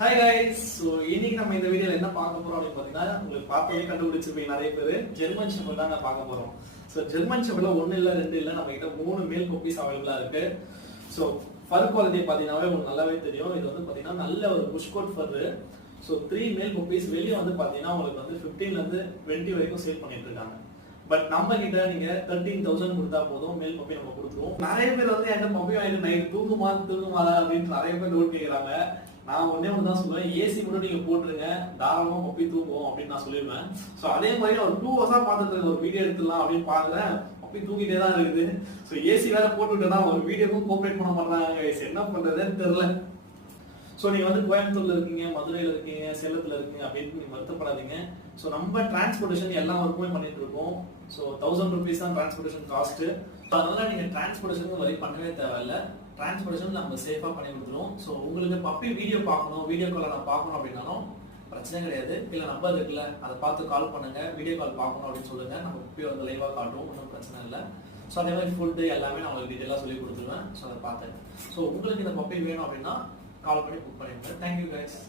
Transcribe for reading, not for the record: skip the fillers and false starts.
Hi guys. So இன்னைக்கு நம்ம இந்த வீடியோல என்ன பார்க்க போறோம் அப்படின்னு பார்த்தீங்கன்னா, உங்களுக்கு பார்த்தோன்னே கண்டுபிடிச்சிருப்பீங்க நிறைய பேர், ஜெர்மன் ஷெப்பர்ட் தான் பார்க்க போறோம். ஸோ ஜெர்மன் ஷெப்பர்ட்ல 1 இல்ல 2 இல்ல, நம்ம கிட்ட 3 மேல் பப்பீஸ் அவைலபிளா இருக்கு. ஸோ ஃபர் குவாலிட்டி பார்த்தீங்கன்னாவே உங்களுக்கு நல்லாவே தெரியும். இது வந்து பார்த்தீங்கன்னா நல்ல ஒரு புஷ் கோட் ஃபர். ஸோ 3 மேல் பப்பீஸ் வெளியே வந்து பார்த்தீங்கன்னா உங்களுக்கு வந்து 15 ல இருந்து 20 வரைக்கும் சேல் பண்ணிட்டு இருக்காங்க. பட் நம்ம கிட்ட நீங்க 13,000 கொடுத்தா போதும், மேல் பப்பி நம்ம கொடுத்துருவோம். நிறைய பேர் வந்து எந்த பப்பி வாங்கிட்டு நைட் தூங்குமாதா அப்படின்னு நிறைய பேர் நோட் கேட்கிறாங்க. நான் ஒன்னே ஒன்று தான் சொல்லுவேன், ஏசி கூட நீங்க போட்டுருங்க, தாராளமா பப்பி தூங்குவோம் அப்படின்னு நான் சொல்லிடுவேன். ஸோ அதே மாதிரி ஒரு 2 ஹவர்ஸா பார்த்துட்டு ஒரு வீடியோ எடுத்துடலாம் அப்படின்னு பாக்குறேன், பப்பி தூங்கிட்டே தான் இருக்குது. ஸோ ஏசி வேற போட்டுவிட்டு தான் ஒரு வீடியோக்கும் கோஆப்ரேட் பண்ண மாட்டாங்க. என்ன பண்றதுன்னு தெரியல. ஸோ நீங்க வந்து கோயம்புத்தூர்ல இருக்கீங்க, மதுரையில இருக்கீங்க, சேலத்துல இருக்கீங்க அப்படின்னு நீங்க வருத்தப்படாதீங்க. ஸோ நம்ம டிரான்ஸ்போர்டேஷன் எல்லா ஒர்க்குமே பண்ணிட்டு இருக்கோம். ஸோ 1000 rupees தான் டிரான்ஸ்போர்டேஷன் காஸ்ட். அதனால நீங்க டிரான்ஸ்போர்டேஷன் வரை பண்ணவே தேவையில்ல. டிரான்ஸ்போர்டேஷன் நம்ம சேஃபா பண்ணி கொடுத்துருவோம். ஸோ உங்களுக்கு பப்பி வீடியோ பார்க்கணும், வீடியோ கால் நான் பார்க்கணும் அப்படின்னாலும் பிரச்சனை கிடையாது. இல்ல நம்பர் இருக்குல்ல, அதை பார்த்து கால் பண்ணுங்க, வீடியோ கால் பார்க்கணும் அப்படின்னு சொல்லுங்க, நம்ம பப்பி வந்து லைவா காட்டுவோம், ஒன்றும் பிரச்சனை இல்லை. ஸோ அதே மாதிரி ஃபுட்டு எல்லாமே நான் உங்களுக்கு டீட்டெயிலாக சொல்லி கொடுத்துருவேன். ஸோ அதை பார்த்தேன். ஸோ உங்களுக்கு இந்த பப்பி வேணும் அப்படின்னா கால் பண்ணி புக் பண்ணிடுங்க. Thank you guys.